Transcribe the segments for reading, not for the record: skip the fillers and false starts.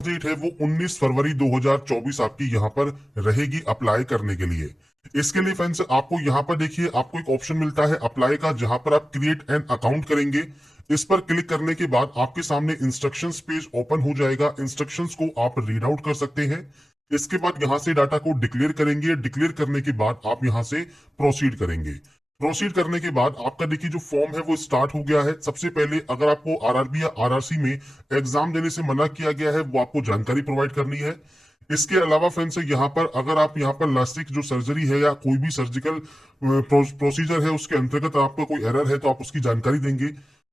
Date है वो 19 फरवरी 2024 आपकी यहाँ पर रहेगी अप्लाई करने के लिए। इसके लिए फ्रेंड्स आपको यहाँ पर देखिए आपको एक ऑप्शन मिलता है अप्लाई का, जहां पर आप क्रिएट एन अकाउंट करेंगे। इस पर क्लिक करने के बाद आपके सामने इंस्ट्रक्शंस पेज ओपन हो जाएगा। इंस्ट्रक्शंस को आप रीड आउट कर सकते हैं। इसके बाद यहाँ से डाटा को डिक्लेयर करेंगे। डिक्लेयर करने के बाद आप यहाँ से प्रोसीड करेंगे। प्रोसीड करने के बाद आपका देखिए जो फॉर्म है वो स्टार्ट हो गया है। सबसे पहले अगर आपको आरआरबी या आरआरसी में एग्जाम देने से मना किया गया है वो आपको जानकारी प्रोवाइड करनी है। इसके अलावा फ्रेंड्स यहाँ पर अगर आप यहाँ पर लास्टिक जो सर्जरी है या कोई भी सर्जिकल प्रोसीजर है उसके अंतर्गत आपका कोई एरर है तो आप उसकी जानकारी देंगे।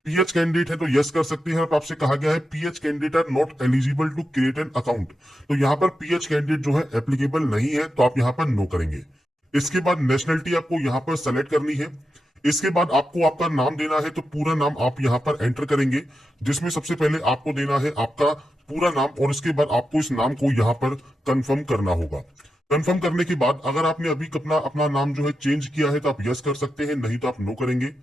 पीएच कैंडिडेट है तो यस कर सकते हैं। अब आपसे कहा गया है PH candidate are not eligible to create an account, तो यहाँ पर पीएच कैंडिडेट जो है एप्लीकेबल नहीं है, तो आप यहाँ पर नो करेंगे। इसके बाद नेशनलिटी आपको यहाँ पर सेलेक्ट करनी है। इसके बाद आपको आपका नाम देना है, तो पूरा नाम आप यहाँ पर एंटर करेंगे, जिसमें सबसे पहले आपको देना है आपका पूरा नाम और इसके बाद आपको इस नाम को यहाँ पर कंफर्म करना होगा। कंफर्म करने के बाद अगर आपने अभी अपना अपना नाम जो है चेंज किया है तो आप यस कर सकते हैं, नहीं तो आप नो करेंगे।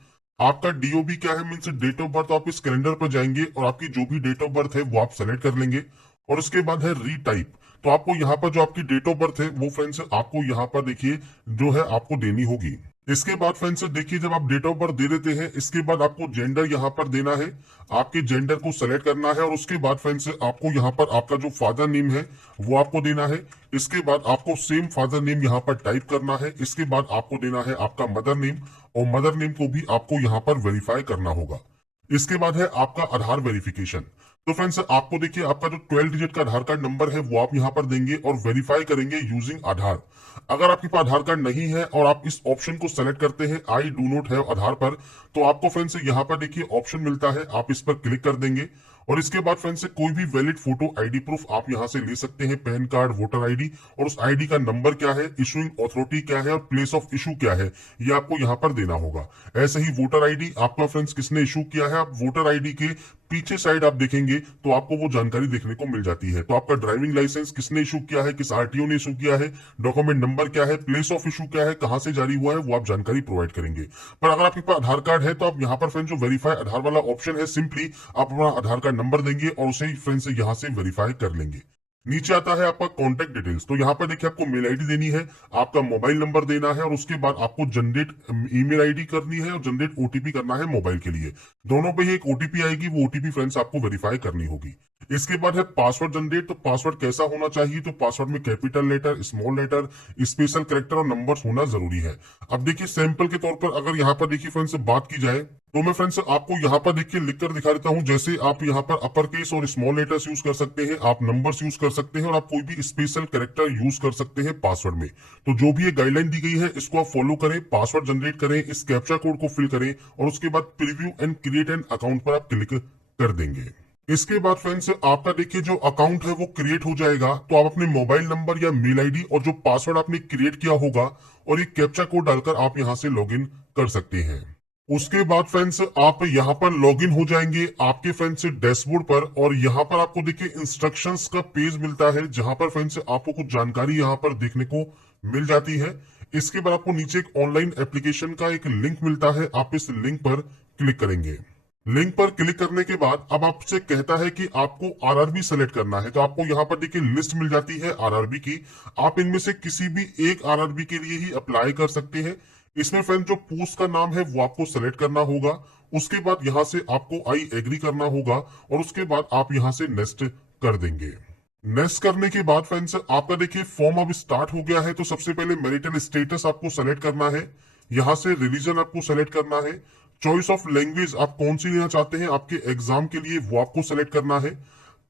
आपका डीओबी क्या है मीन्स डेट ऑफ बर्थ, आप इस कैलेंडर पर जाएंगे और आपकी जो भी डेट ऑफ बर्थ है वो आप सेलेक्ट कर लेंगे। और उसके बाद है रीटाइप, तो आपको यहाँ पर जो आपकी डेट ऑफ बर्थ है वो फ्रेंड्स आपको यहाँ पर देखिए जो है आपको देनी होगी। इसके बाद फ्रेंड्स देखिए जब आप डेट ऑफ बर्थ दे देते हैं इसके बाद आपको जेंडर यहाँ पर देना है। आपके जेंडर को सेलेक्ट करना है और उसके बाद फ्रेंड्स आपको यहाँ पर आपका जो फादर नेम है वो आपको देना है। इसके बाद आपको सेम फादर नेम यहाँ पर टाइप करना है। इसके बाद आपको देना है आपका मदर नेम और मदर नेम को भी आपको यहाँ पर वेरीफाई करना होगा। इसके बाद है आपका आधार वेरिफिकेशन। तो फ्रेंड्स आपको देखिए आपका जो 12 डिजिट का आधार कार्ड नंबर है वो आप यहाँ पर देंगे और वेरीफाई करेंगे यूजिंग आधार। अगर आपके पास आधार कार्ड नहीं है और आप इस ऑप्शन को सेलेक्ट करते हैं आई डू नॉट हैव आधार पर, तो आपको फ्रेंड्स यहाँ पर देखिए ऑप्शन मिलता है, आप इस पर क्लिक कर देंगे। और इसके बाद फ्रेंड्स कोई भी वैलिड फोटो आईडी प्रूफ आप यहाँ से ले सकते हैं, पैन कार्ड, वोटर आईडी, और उस आईडी का नंबर क्या है, इशुइंग अथॉरिटी क्या है और प्लेस ऑफ इशू क्या है, ये आपको यहाँ पर देना होगा। ऐसे ही वोटर आईडी आपका फ्रेंड्स किसने इशू किया है, आप वोटर आईडी के पीछे साइड आप देखेंगे तो आपको वो जानकारी देखने को मिल जाती है। तो आपका ड्राइविंग लाइसेंस किसने इशू किया है, किस आरटीओ ने इशू किया है, डॉक्यूमेंट नंबर क्या है, प्लेस ऑफ इशू क्या है, कहां से जारी हुआ है, वो आप जानकारी प्रोवाइड करेंगे। पर अगर आपके पास आधार कार्ड है तो आप यहाँ पर फ्रेंड्स जो वेरीफाई आधार वाला ऑप्शन है, सिंपली आप अपना आधार कार्ड नंबर देंगे और उसे फ्रेंड्स यहाँ से वेरीफाई कर लेंगे। नीचे आता है आपका कॉन्टेक्ट डिटेल्स, तो यहाँ पर देखिए आपको मेल आईडी देनी है, आपका मोबाइल नंबर देना है और उसके बाद आपको जनरेट ईमेल आईडी करनी है और जनरेट ओटीपी करना है मोबाइल के लिए। दोनों पे ही एक ओटीपी आएगी, वो ओटीपी फ्रेंड्स आपको वेरीफाई करनी होगी। इसके बाद है पासवर्ड जनरेट, तो पासवर्ड कैसा होना चाहिए, तो पासवर्ड में capital letter, small letter, special character और नंबर्स होना जरूरी है। अब देखिए सैंपल के तौर पर अगर यहाँ पर देखिए फ्रेंड्स बात की जाए तो मैं फ्रेंड्स आपको यहाँ पर देखिए लिखकर दिखा देता हूँ। जैसे आप यहाँ पर अपर केस और स्मॉल लेटर्स यूज कर सकते हैं, आप नंबर्स यूज कर सकते हैं और आप कोई भी स्पेशल कैरेक्टर यूज कर सकते हैं पासवर्ड में। तो जो भी ये गाइडलाइन दी गई है इसको आप फॉलो करें, पासवर्ड जनरेट करें, इस कैप्चा कोड को फिल करें और उसके बाद preview and create an account पर आप क्लिक कर देंगे। इसके बाद फ्रेंड्स आपका देखिए जो अकाउंट है वो क्रिएट हो जाएगा। तो आप अपने मोबाइल नंबर या मेल आईडी और जो पासवर्ड आपने क्रिएट किया होगा और ये कैप्चा कोड डालकर आप यहाँ से लॉगिन कर सकते हैं। उसके बाद फ्रेंड्स आप यहाँ पर लॉगिन हो जाएंगे आपके फ्रेंड्स डैशबोर्ड पर और यहाँ पर आपको देखिए इंस्ट्रक्शंस का पेज मिलता है, जहां पर फ्रेंड्स आपको कुछ जानकारी यहाँ पर देखने को मिल जाती है। इसके बाद आपको नीचे एक ऑनलाइन एप्लीकेशन का एक लिंक मिलता है, आप इस लिंक पर क्लिक करेंगे। लिंक पर क्लिक करने के बाद अब आपसे कहता है कि आपको आरआरबी सेलेक्ट करना है, तो आपको यहाँ पर देखिए लिस्ट मिल जाती है आरआरबी की। आप इनमें से किसी भी एक आरआरबी के लिए ही अप्लाई कर सकते हैं। इसमें फ्रेंड जो पोस्ट का नाम है वो आपको सेलेक्ट करना होगा। उसके बाद यहाँ से आपको आई एग्री करना होगा और उसके बाद आप यहाँ से नेक्स्ट कर देंगे। नेक्स्ट करने के बाद फ्रेंड्स आपका देखिए फॉर्म अब स्टार्ट हो गया है। तो सबसे पहले मैरिटल स्टेटस आपको सेलेक्ट करना है, यहाँ से रिलीजन आपको सेलेक्ट करना है, चॉइस ऑफ लैंग्वेज आप कौन सी लेना चाहते हैं आपके एग्जाम के लिए वो आपको सेलेक्ट करना है।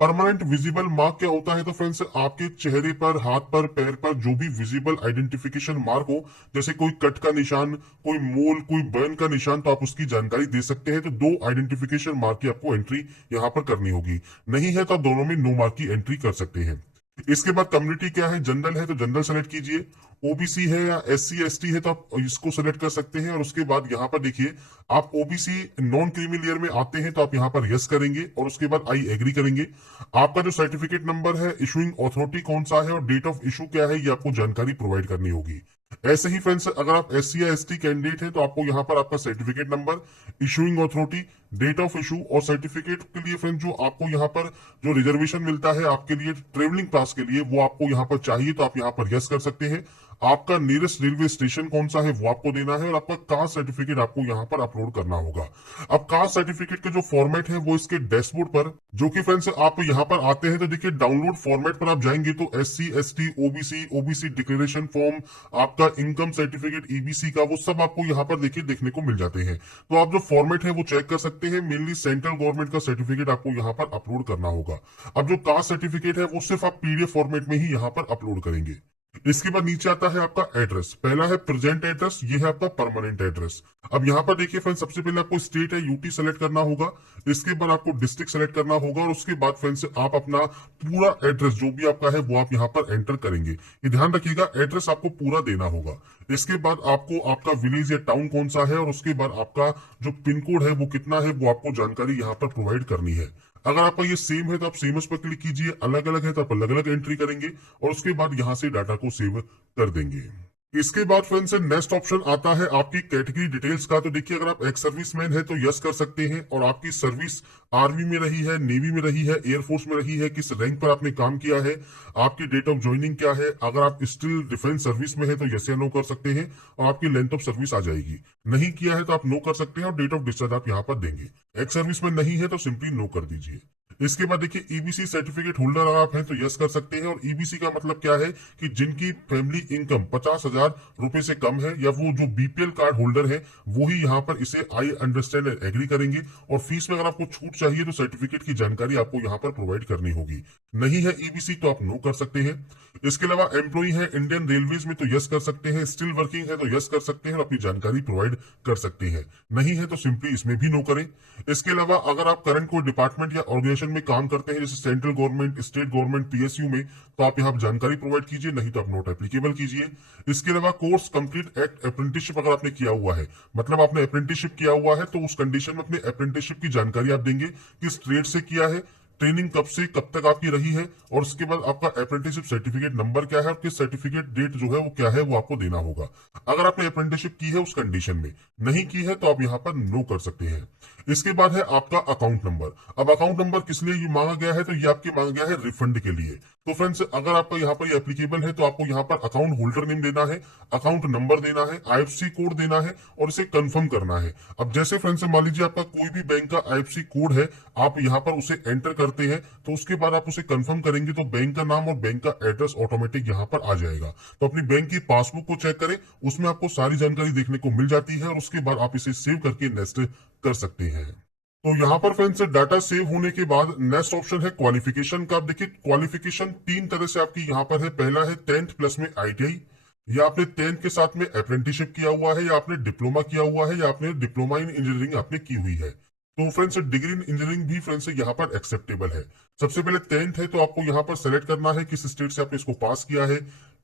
परमानेंट विजिबल मार्क क्या होता है, तो फ्रेंड्स आपके चेहरे पर, हाथ पर, पैर पर जो भी विजिबल आइडेंटिफिकेशन मार्क हो, जैसे कोई कट का निशान, कोई मोल, कोई बर्न का निशान, तो आप उसकी जानकारी दे सकते हैं। तो दो आइडेंटिफिकेशन मार्क की आपको एंट्री यहाँ पर करनी होगी, नहीं है तो आप दोनों में नो मार्क की एंट्री कर सकते हैं। इसके बाद कम्युनिटी क्या है, जनरल है तो जनरल सेलेक्ट कीजिए, ओबीसी है या एससी एसटी है तो आप इसको सेलेक्ट कर सकते हैं। और उसके बाद यहाँ पर देखिए आप ओबीसी नॉन क्रीमी लेयर में आते हैं तो आप यहाँ पर यस करेंगे और उसके बाद आई एग्री करेंगे। आपका जो सर्टिफिकेट नंबर है, इशुइंग अथॉरिटी कौन सा है और डेट ऑफ इशू क्या है, ये आपको जानकारी प्रोवाइड करनी होगी। ऐसे ही फ्रेंड्स अगर आप SC या ST कैंडिडेट हैं तो आपको यहाँ पर आपका certificate number, issuing authority, date of issue और सर्टिफिकेट के लिए फ्रेंड जो आपको यहाँ पर जो रिजर्वेशन मिलता है आपके लिए ट्रेवलिंग पास के लिए, वो आपको यहाँ पर चाहिए तो आप यहाँ पर यस कर सकते हैं। आपका नियरेस्ट रेलवे स्टेशन कौन सा है वो आपको देना है, और आपका कास्ट सर्टिफिकेट आपको यहाँ पर अपलोड करना होगा। अब कास्ट सर्टिफिकेट का जो फॉर्मेट है वो इसके डैशबोर्ड पर, जो कि फ्रेंड्स आप यहाँ पर आते हैं तो देखिए डाउनलोड फॉर्मेट पर आप जाएंगे तो SC ST OBC declaration form, आपका इनकम सर्टिफिकेट EBC का, वो सब आपको यहाँ पर देखिए देखने को मिल जाते हैं। तो आप जो फॉर्मेट है वो चेक कर सकते हैं। मेनली सेंट्रल गवर्नमेंट का सर्टिफिकेट आपको यहाँ पर अपलोड करना होगा। अब जो कास्ट सर्टिफिकेट है वो सिर्फ आप PDF फॉर्मेट में ही यहाँ पर अपलोड करेंगे। इसके बाद नीचे आता है आपका एड्रेस। पहला है प्रेजेंट एड्रेस, ये है आपका परमानेंट एड्रेस। अब यहाँ पर देखिए फ्रेंड्स सबसे पहले आपको स्टेट है UT सेलेक्ट करना होगा, इसके बाद आपको डिस्ट्रिक्ट सेलेक्ट करना होगा, और उसके बाद फ्रेंड्स आप अपना पूरा एड्रेस जो भी आपका है वो आप यहाँ पर एंटर करेंगे। ये ध्यान रखिएगा एड्रेस आपको पूरा देना होगा। इसके बाद आपको आपका विलेज या टाउन कौन सा है, और उसके बाद आपका जो पिन कोड है वो कितना है, वो आपको जानकारी यहाँ पर प्रोवाइड करनी है। अगर आपका ये सेम है तो आप सेम पर क्लिक कीजिए, अलग अलग है तो आप अलग अलग एंट्री करेंगे, और उसके बाद यहां से डाटा को सेव कर देंगे। इसके बाद फ्रेंड से नेक्स्ट ऑप्शन आता है आपकी कैटेगरी डिटेल्स का। तो देखिए अगर आप एक्स सर्विसमैन है तो यस कर सकते हैं, और आपकी सर्विस आर्मी में रही है, नेवी में रही है, एयरफोर्स में रही है, किस रैंक पर आपने काम किया है, आपकी डेट ऑफ ज्वाइनिंग क्या है। अगर आप स्टिल डिफेंस सर्विस में है तो यस या नो कर सकते हैं, और आपकी लेंथ ऑफ सर्विस आ जाएगी। नहीं किया है तो आप नो कर सकते हैं, और डेट ऑफ डिस्चार्ज आप यहाँ पर देंगे। एक्स सर्विस में नहीं है तो सिंपली नो कर दीजिए। इसके बाद देखिए EBC सर्टिफिकेट होल्डर अगर आप हैं तो यस कर सकते हैं, और EBC का मतलब क्या है कि जिनकी फैमिली इनकम 50,000 रुपए से कम है, या वो जो BPL कार्ड होल्डर है वो ही यहाँ पर इसे आई अंडरस्टैंड एग्री करेंगे। और फीस में अगर आपको छूट चाहिए तो सर्टिफिकेट की जानकारी आपको यहाँ पर प्रोवाइड करनी होगी। नहीं है EBC तो आप नो कर सकते हैं। इसके अलावा एम्प्लॉई है इंडियन रेलवेज में तो यस कर सकते हैं, स्टिल वर्किंग है तो यस कर सकते हैं और अपनी जानकारी प्रोवाइड कर सकते हैं। नहीं है तो सिंपली इसमें भी नो करें। इसके अलावा अगर आप करंट कोई डिपार्टमेंट या ऑर्गेनाइजेशन में काम करते हैं जैसे central government, state government, PSU में, तो आप यहाँ जानकारी प्रोवाइड कीजिए, नहीं तो आप नोट एप्लीकेबल कीजिए। इसके अलावा कोर्स कंप्लीट एक्ट अप्रेंटिसशिप अगर आपने किया हुआ है, मतलब आपने अप्रेंटिसशिप किया हुआ है, तो उस कंडीशन में अपने अप्रेंटिसशिप की जानकारी आप देंगे, किस ट्रेड से किया है, ट्रेनिंग कब से कब तक आपकी रही है, और उसके बाद आपका अप्रेंटिसशिप सर्टिफिकेट नंबर क्या है, और किस सर्टिफिकेट डेट जो है वो क्या है वो आपको देना होगा। अगर आपने अप्रेंटिसशिप की है उस कंडीशन में, नहीं की है तो आप यहाँ पर नो कर सकते हैं। इसके बाद है आपका अकाउंट नंबर। अब अकाउंट नंबर किस लिए मांगा गया है, तो ये आपके मांगा गया है रिफंड के लिए। तो फ्रेंड्स अगर आपका यहाँ पर एप्लीकेबल है तो आपको यहाँ पर अकाउंट होल्डर नेम देना है, अकाउंट नंबर देना है, IFSC कोड देना है, और इसे कंफर्म करना है। अब जैसे फ्रेंड्स मान लीजिए आपका कोई भी बैंक का IFSC कोड है, आप यहाँ पर उसे एंटर करते हैं, तो उसके बाद आप उसे कंफर्म करेंगे तो बैंक का नाम और बैंक का एड्रेस ऑटोमेटिक यहाँ पर आ जाएगा। तो अपनी बैंक की पासबुक को चेक करें, उसमें आपको सारी जानकारी देखने को मिल जाती है, और उसके बाद आप इसे सेव करके नेक्स्ट कर सकते हैं। तो यहाँ पर फ्रेंड्स डाटा सेव होने के बाद नेक्स्ट ऑप्शन है क्वालिफिकेशन का। देखिए क्वालिफिकेशन तीन तरह से आपकी यहाँ पर है। पहला है 10th प्लस में ITI, या आपने 10th के साथ में अप्रेंटिसशिप किया हुआ है, या आपने डिप्लोमा किया हुआ है, या आपने डिप्लोमा इन इंजीनियरिंग आपने की हुई है। तो फ्रेंड्स डिग्री इन इंजीनियरिंग भी फ्रेंड्स यहाँ पर एक्सेप्टेबल है। सबसे पहले 10th है तो आपको यहाँ पर सेलेक्ट करना है किस स्टेट से आपने इसको पास किया है,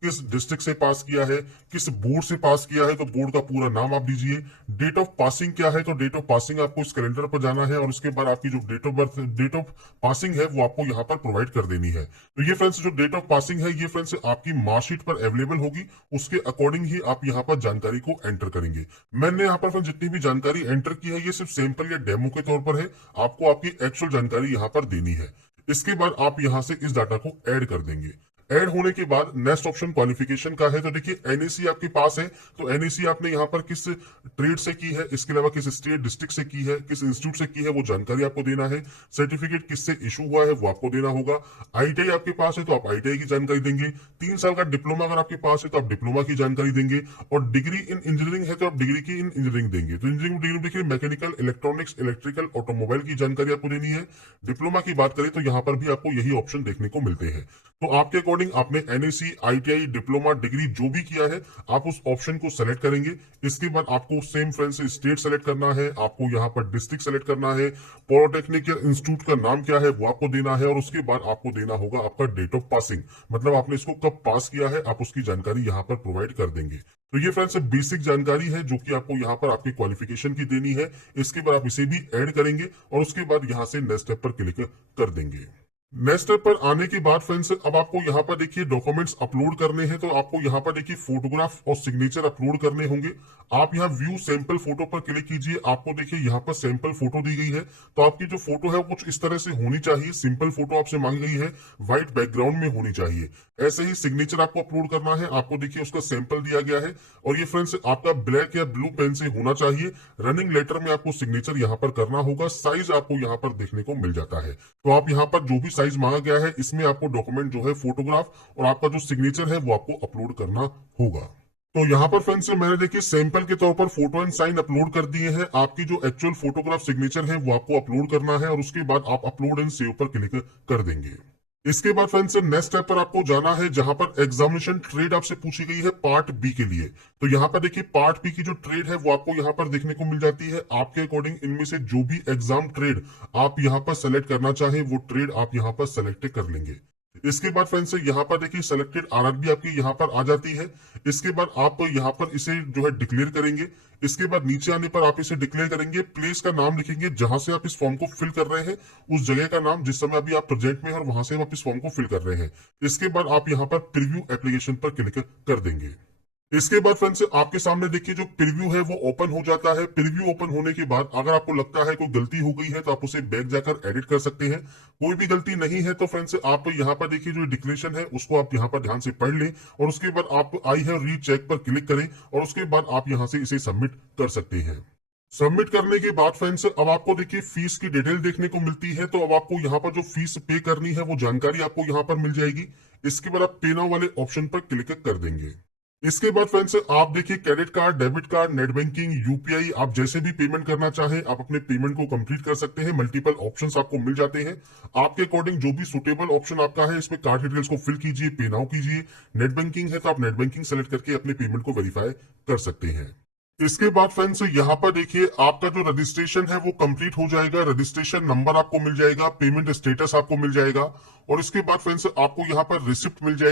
किस डिस्ट्रिक्ट से पास किया है, किस बोर्ड से पास किया है, तो बोर्ड का पूरा नाम आप दीजिए। डेट ऑफ पासिंग क्या है, तो डेट ऑफ पासिंग आपको इस कैलेंडर पर जाना है, और उसके बाद आपकी जो date of birth, date of passing है वो आपको यहाँ पर प्रोवाइड कर देनी है। तो ये फ्रेंड्स जो डेट ऑफ पासिंग है ये फ्रेंड्स आपकी मार्कशीट पर अवेलेबल होगी, उसके अकॉर्डिंग ही आप यहाँ पर जानकारी को एंटर करेंगे। मैंने यहाँ पर फ्रेंड्स जितनी भी जानकारी एंटर की है ये सिर्फ सैंपल या डेमो के तौर पर है, आपको आपकी एक्चुअल जानकारी यहाँ पर देनी है। इसके बाद आप यहाँ से इस डाटा को ऐड कर देंगे। ऐड होने के बाद नेक्स्ट ऑप्शन क्वालिफिकेशन का है। तो देखिए NAC आपके पास है, तो NAC आपने यहाँ पर किस ट्रेड से की है, इसके अलावा किस स्टेट डिस्ट्रिक्ट से की है, किस इंस्टीट्यूट से की है, वो जानकारी आपको देना है। सर्टिफिकेट किससे इशू हुआ है वो आपको देना होगा। ITI आपके पास है तो आप ITI की जानकारी देंगे। 3 साल का डिप्लोमा अगर आपके पास है तो आप डिप्लोमा की जानकारी देंगे, और डिग्री इन इंजीनियरिंग है तो आप डिग्री की इन इंजीनियरिंग देंगे। तो इंजीनियरिंग डिग्री देखिए मैकेनिकल, इलेक्ट्रॉनिक्स, इलेक्ट्रिकल, ऑटोमोबाइल की जानकारी आपको देनी है। डिप्लोमा की बात करें तो यहाँ पर भी आपको यही ऑप्शन देखने को मिलते हैं। तो आपके अकॉर्डिंग आपने NAC, ITI, डिप्लोमा, डिग्री जो भी किया है आप उस ऑप्शन को सेलेक्ट करेंगे। इसके बाद आपको सेम फ्रेंड से स्टेट सेलेक्ट करना है, आपको यहाँ पर डिस्ट्रिक्ट सेलेक्ट करना है, पॉलिटेक्निक या इंस्टीट्यूट का नाम क्या है वो आपको देना है, और उसके बाद आपको देना होगा आपका डेट ऑफ पासिंग, मतलब आपने इसको कब पास किया है, आप उसकी जानकारी यहाँ पर प्रोवाइड कर देंगे। तो ये फ्रेंड्स बेसिक जानकारी है जो कि आपको यहाँ पर आपकी क्वालिफिकेशन की देनी है। इसके बाद आप इसे भी ऐड करेंगे, और उसके बाद यहाँ से नेक्स्ट स्टेप पर क्लिक कर देंगे। नेक्स्ट स्टेप पर आने के बाद फ्रेंड्स अब आपको यहाँ पर देखिए डॉक्यूमेंट्स अपलोड करने हैं, तो आपको यहाँ पर देखिए फोटोग्राफ और सिग्नेचर अपलोड करने होंगे। आप यहाँ व्यू सैंपल फोटो पर क्लिक कीजिए। आपको देखिए यहाँ पर सैंपल फोटो दी गई है, तो आपकी जो फोटो है कुछ इस तरह से होनी चाहिए। सिंपल फोटो आपसे मांगी गई है, व्हाइट बैकग्राउंड में होनी चाहिए। ऐसे ही सिग्नेचर आपको अपलोड करना है। आपको देखिए उसका सैंपल दिया गया है, और ये फ्रेंड्स आपका ब्लैक या ब्लू पेन से होना चाहिए। रनिंग लेटर में आपको सिग्नेचर यहाँ पर करना होगा। साइज आपको यहाँ पर देखने को मिल जाता है, तो आप यहाँ पर जो भी साइज मांगा गया है इसमें आपको डॉक्यूमेंट जो है फोटोग्राफ और आपका जो सिग्नेचर है वो आपको अपलोड करना होगा। तो यहाँ पर फ्रेंड्स मैंने देखिए सैंपल के तौर पर फोटो एंड साइन अपलोड कर दिए हैं। आपकी जो एक्चुअल फोटोग्राफ सिग्नेचर है वो आपको अपलोड करना है, और उसके बाद आप अपलोड एंड सेव पर क्लिक कर देंगे। इसके बाद फ्रेंड्स नेक्स्ट स्टेप पर आपको जाना है, जहां पर एग्जामिनेशन ट्रेड आपसे पूछी गई है पार्ट बी के लिए। तो यहाँ पर देखिए पार्ट बी की जो ट्रेड है वो आपको यहाँ पर देखने को मिल जाती है। आपके अकॉर्डिंग इनमें से जो भी एग्जाम ट्रेड आप यहाँ पर सेलेक्ट करना चाहें वो ट्रेड आप यहाँ पर सेलेक्ट कर लेंगे। इसके बाद फ्रेंड्स यहाँ पर देखिए सेलेक्टेड आरआरबी आपकी यहाँ पर आ जाती है। इसके बाद आप यहाँ पर इसे जो है डिक्लेयर करेंगे। इसके बाद नीचे आने पर आप इसे डिक्लेयर करेंगे, प्लेस का नाम लिखेंगे जहां से आप इस फॉर्म को फिल कर रहे हैं, उस जगह का नाम जिस समय अभी आप प्रेजेंट में हैं और वहां से आप इस फॉर्म को फिल कर रहे हैं। इसके बाद आप यहाँ पर प्रीव्यू एप्लीकेशन पर क्लिक कर देंगे। इसके बाद फ्रेंड्स आपके सामने देखिए जो प्रीव्यू है वो ओपन हो जाता है। प्रीव्यू ओपन होने के बाद अगर आपको लगता है कोई गलती हो गई है तो आप उसे बैक जाकर एडिट कर सकते हैं। कोई भी गलती नहीं है तो फ्रेंड्स आप यहाँ पर देखिए जो डिक्लेरेशन है उसको आप यहाँ पर ध्यान से पढ़ लें, और उसके बाद आप आई हैव रीड चेक पर क्लिक करें, और उसके बाद आप यहाँ से इसे सबमिट कर सकते हैं। सबमिट करने के बाद फ्रेंड्स अब आपको देखिए फीस की डिटेल देखने को मिलती है। तो अब आपको यहाँ पर जो फीस पे करनी है वो जानकारी आपको यहाँ पर मिल जाएगी। इसके बाद आप पे नाउ वाले ऑप्शन पर क्लिक कर देंगे। इसके बाद फ्रेंड्स आप देखिए credit card, debit card, net banking, UPI, आप जैसे भी पेमेंट करना चाहें आप अपने पेमेंट को कंप्लीट कर सकते हैं। मल्टीपल ऑप्शंस आपको मिल जाते हैं। आपके अकॉर्डिंग जो भी सुटेबल ऑप्शन आपका है इसमें कार्ड डिटेल्स को फिल कीजिए, पे नाउ कीजिए। नेट बैंकिंग है तो आप नेट बैंकिंग सेलेक्ट करके अपने पेमेंट को वेरीफाई कर सकते हैं। इसके बाद फ्रेंड्स यहाँ पर देखिए आपका जो रजिस्ट्रेशन है वो कंप्लीट हो जाएगा। रजिस्ट्रेशन नंबर आपको मिल जाएगा, पेमेंट स्टेटस आपको मिल जाएगा, और इसके बाद फ्रेंड्स आपको यहाँ पर रिसिप्ट मिल जाएगा।